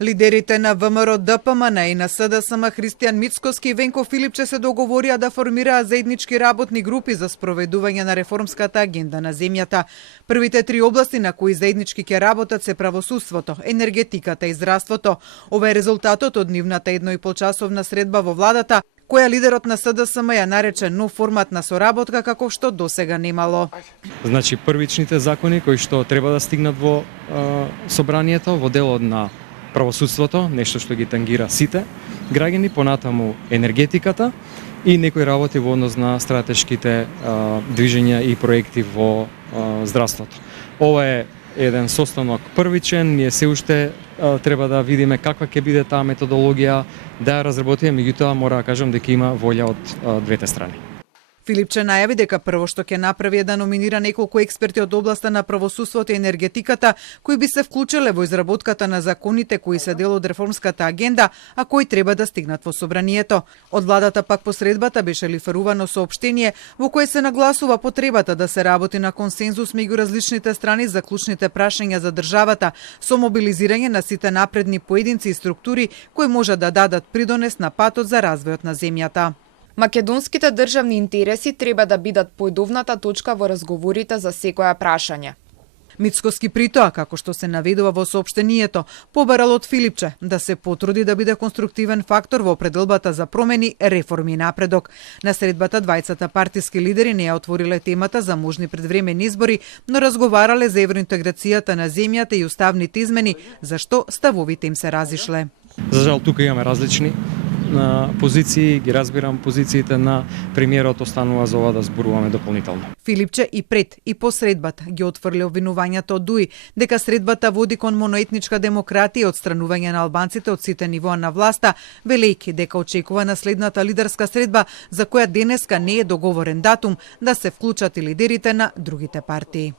Лидерите на ВМРО, ДПМН и на СДСМ Христијан Мицкоски и Венко Филипче се договорија да формираат заеднички работни групи за спроведување на реформската агенда на земјата. Првите три области на кои заеднички ќе работат се правосудството, енергетиката и здравството. Ова е резултатот од нивната 1,5-часовна средба во владата, која лидерот на СДСМ ја нарече нов формат на соработка како што досега немало. Значи првичните закони кои што треба да стигнат во собранието во делот на правосудството, нешто што ги тангира сите граѓани, понатаму енергетиката и некои работи во однос на стратешките движења и проекти во здравството. Ова е еден состанок првичен, ние се уште треба да видиме каква ќе биде таа методологија, да ја разработиме, меѓутоа мора да кажам дека има волја од двете страни. Филипче најави дека прво што ќе направи е да номинира неколку експерти од областа на правосудството и енергетиката, кои би се вклучиле во изработката на законите кои се дел од реформската агенда, а кои треба да стигнат во собранието. Од владата пак посредбата беше лиферувано соопштение во кое се нагласува потребата да се работи на консензус меѓу различните страни за клучните прашања за државата, со мобилизирање на сите напредни поединци и структури кои можат да дадат придонес на патот за развојот на земјата. Македонските државни интереси треба да бидат поедовната точка во разговорите за секоја прашање. Мицкоски притоа, како што се наведува во соопштението, побарал од Филипче да се потруди да биде конструктивен фактор во пределбата за промени, реформи и напредок. На средбата двајцата партиски лидери не ја отвориле темата за можни предвремени избори, но разговарале за евроинтеграцијата на земјата и уставните измени, за што ставовите им се разишле. За жал тука имаме различни позиции, ги разбирам позициите на премиерот, останува за ова да зборуваме дополнително. Филипче и пред и по средбата ги отфрли обвинувањата од ДУИ дека средбата води кон моноетничка демократија и отстранување на албанците од сите нивоа на власта, велејќи дека очекува наследната лидерска средба за која денеска не е договорен датум да се вклучат и лидерите на другите партии.